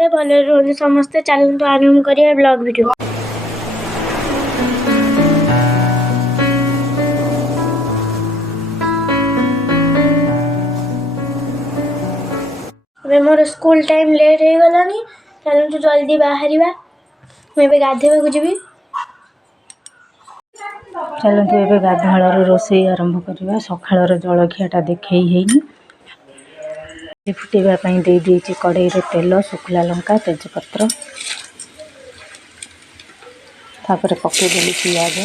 समस्ते भले रुहतु समस्ते। चलतु आरंभ करिए ब्लॉग वीडियो। मोर स्कूल टाइम लेट हो गलानी। चलतु जल्दी बाहर मुझे गाधेवा को जीवी। चलतु ए गाधुआर रोषे आरंभ करवा। सकाळ जलखियाटा देखई है फुटेवाई दे देती कड़े तेल शुखला लंका तेजपत्र तापर पकईदेली पियाज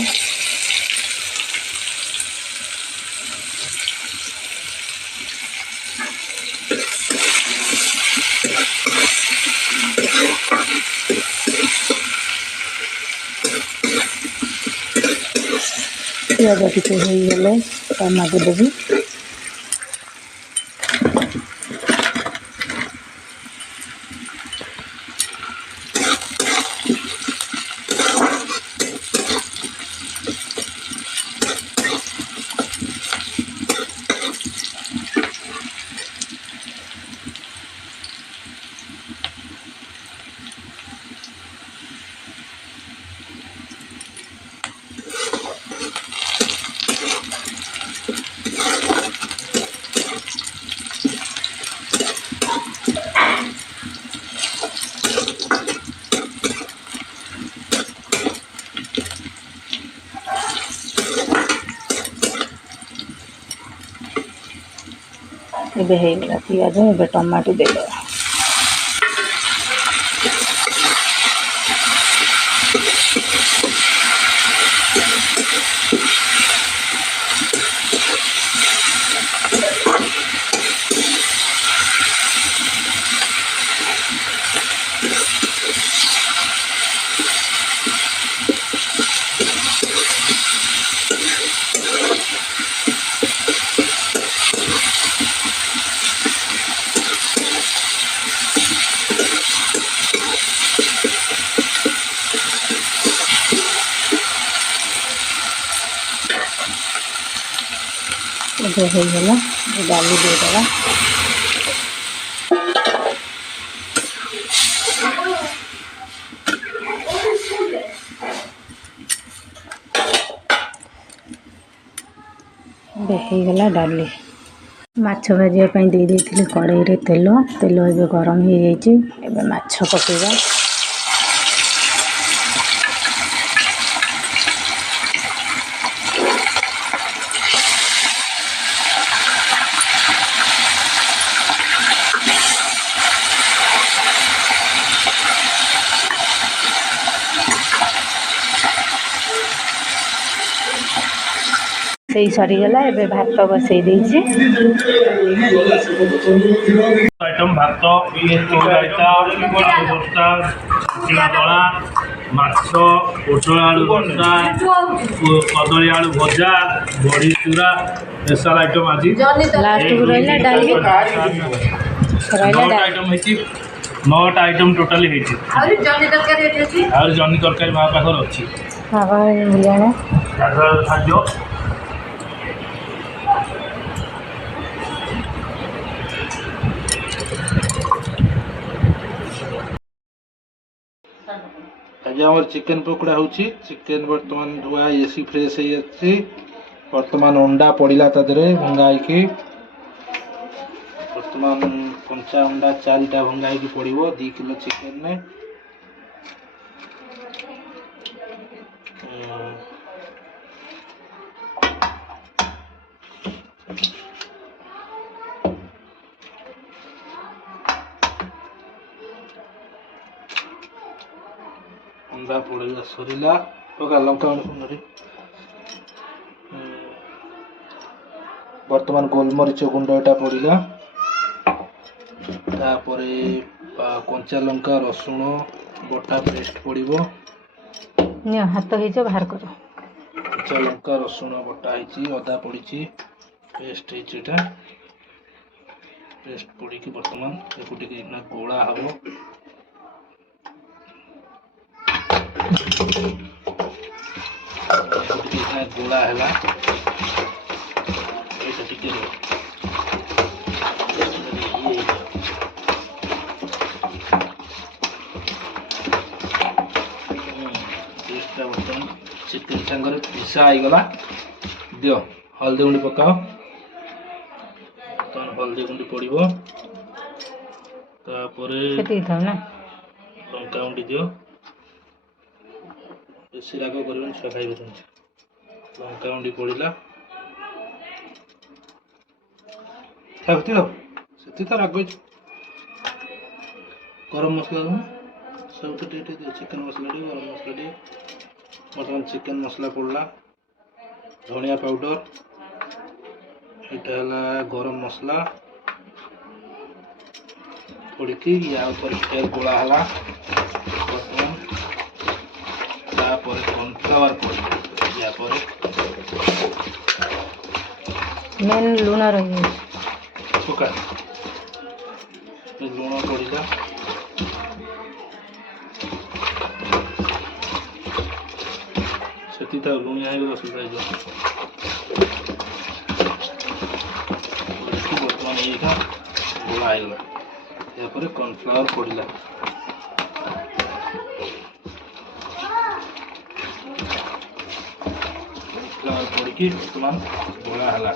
पियाज टिके हो गले टमाटो देवी एबे हेगला पियाज एबे टमाटो देदेबा एबे हेगला डाली देदेबा हेगला डाली माछ भाजापी दे देती कड़े तेल तेल एबे गरम हो जाए माछ पकेगा सरीगला एबे भात बसई देछि आइटम भात रायता बस्ता चिड़ा दला माछ पोटल आलू बस्ता कदली आलू भजा बड़ी चूरा स्पेशल आइटम आज लास्ट को रहला डाली नौटा आइटम है 9टा आइटम टोटाली है और जनी तरकारी माँ पाखर अच्छी खाद्य आज आम चिकेन पकोड़ा हो चिकेन बर्तमान धुआ एसी फ्रेश हो बर्तमान अंडा पड़ा तादे भंगाई बर्तमान कंचा अंडा 4टा भंगाई पड़ो 2 किलो चिकेन में अंडा पड़ा सरीला पका लंका सुंदरी बर्तमान गोलमरीच गुंड एटा पड़ा कंचा लंका रसुण बटा पेस्ट पड़ो हाथ हो बाहर कर कंचा लंका रसुण बटा अदा पड़ी पेस्ट होता पेस्ट पड़ी बर्तमान गोला हम गोला है चिकेन सांगरे पिसा आईगला दियो हल्दी गुंडी पकाओ तो हल्दी गुंडी पड़ो तापरे था ना लंका गुंडी दियो बेसी राग करबेन छुआ खाइबे लंका गुंडी पड़ला खाती लो से तो राग गरम मसला सब तो टे चिकेन मसला टे गरम मसला टे बर्तमान चिकेन मसला पड़ला धनिया पाउडर यहाँ गरम मसला पड़की या फेर गोला है बर्तमान कॉर्नफ्लावर पड़ मेन लुण रही सुखा लुण पड़ा से लुणिया असुविधा बर्तमान ये गोला होगा यापर कॉर्नफ्लावर पड़ा कॉर्नफ्लावर पड़ी बर्तमान गोला है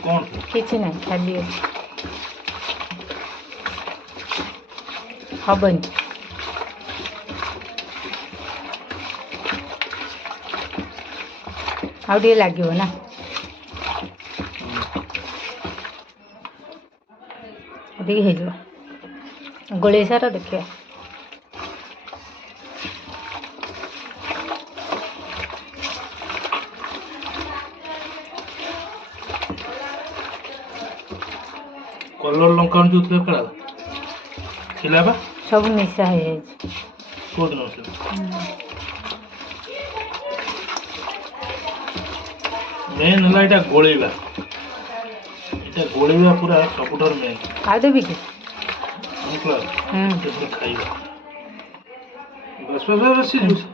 कौन किसी ना खाली हबन आउटे लगे ना गोले सारा देखिए कलर लंका जो कड़ा थिला बा सब मिसा है को दिन मेन है यहाँ गोलेबा ये गोलेबा पूरा सबुठार मेन आ देवी कि खाइबा बस बस बस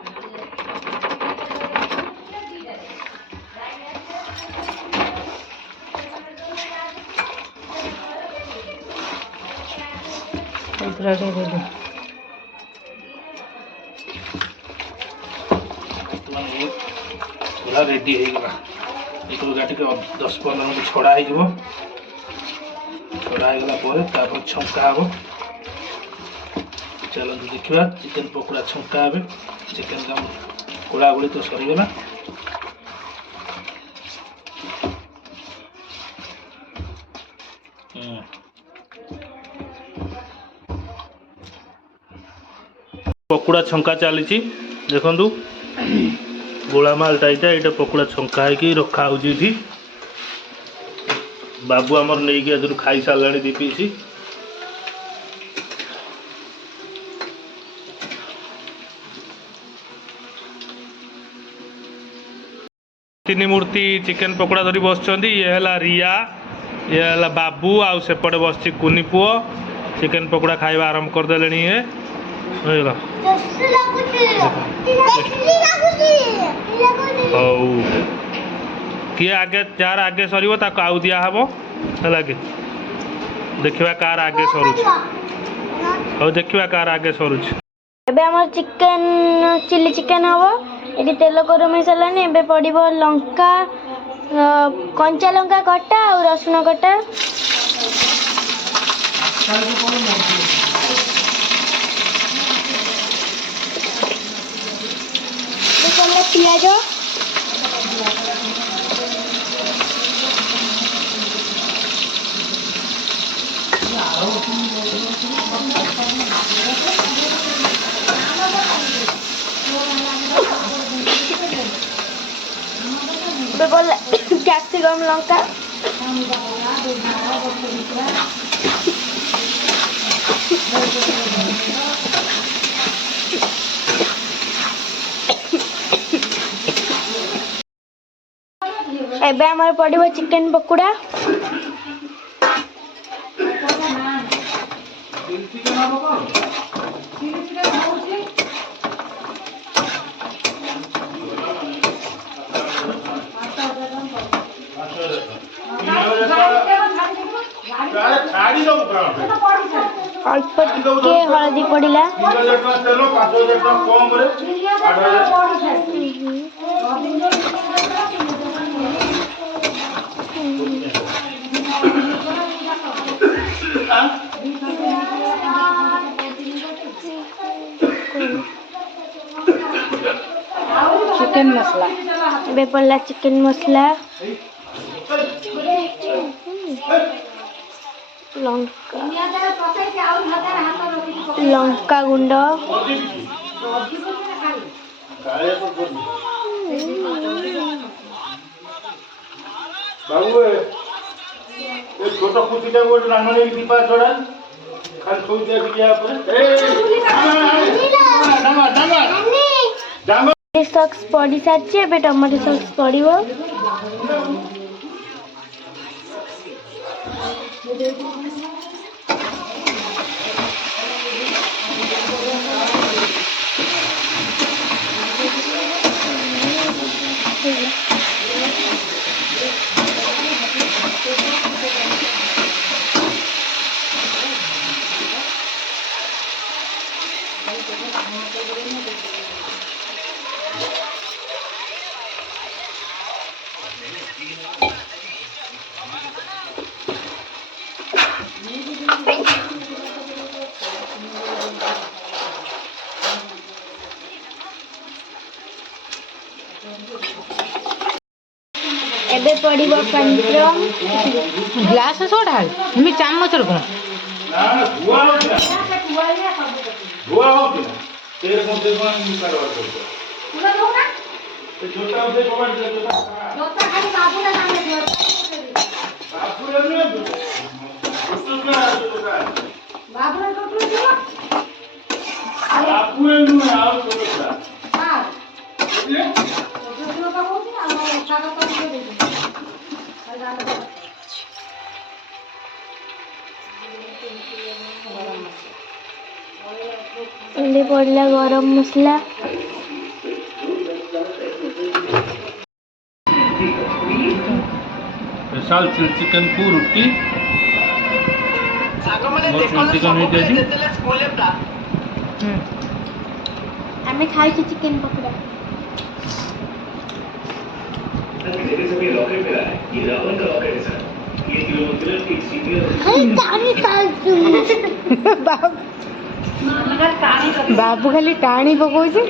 पूरा रेडी होगा ये गाटी 10-15 मिनट छड़ा हो छड़ा होगा छंका हम चलते देखा चिकेन पकोड़ा छंका हे चिकेन का गोला गोली तो सरीगला पकोड़ा छंका चली देखु गोलामालटा यहाँ पकोड़ा छंका है रखा हो बाबू आमर नहीं खाई सारा दी पीसी तीन मूर्ति चिकेन पकोड़ा धरी बस ये है रिया ये है बाबू आउ सेपटे बस कुनी पुओ चिकेन पकोड़ा खाଇବା आरंभ करदे ये किए आगे जार आगे सर आउ दिहब है कि देखा कार आगे सरुच हो देखा कार आगे सरुच चिकेन चिली चिकेन हम ये तेल गरम हो सारानी ए पड़ो लंका कंचा लंका कटा और रसुण कटा पियाज कैप्सिकम लंका एबे हमारे पड़ो चिकेन पकोड़ा ଅଳ୍ପ ଟିକେ ହଳଦୀ ପଡ଼ିଲା। ଚିକେନ୍ ମସଲା ଏବେ ପଡ଼ିଲା ଚିକେନ୍ ମସଲା, ଲଙ୍କା ଗୁଣ୍ଡ, ବାବୁ ଏ ଛୋଟ କୁଟିଟା ଗୋଟେ ରାଙ୍ଗଣୀ ଦୀପା ଛଡ଼ା ଖାଲି ଶୋଇ ଦେଖିଆ ଉପରେ ସକ୍ସ ପଡ଼ି ସାରିଛି। ଏବେ ଟମାଟୋ ସକ୍ସ ପଡ଼ିବ। ଏବେ ପଡ଼ିବ କଞ୍ଚରମ୍। ଗ୍ଲାସ୍ सोडा मी चामच रखूँ ଏବେ ପଡ଼ିଲା ଗରମ ମସଲା। स्पेशल चिली चिकन को रुटी चिकन ଆମେ ଖାଇଛୁ ଚିକେନ୍ ପକୋଡ଼ା। बाबू खाली टाणी पकाଉଛି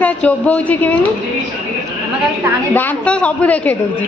ता चोबଉଛି କେମିତି दांत ସବୁ ଦେଖେଇ ଦଉଛି।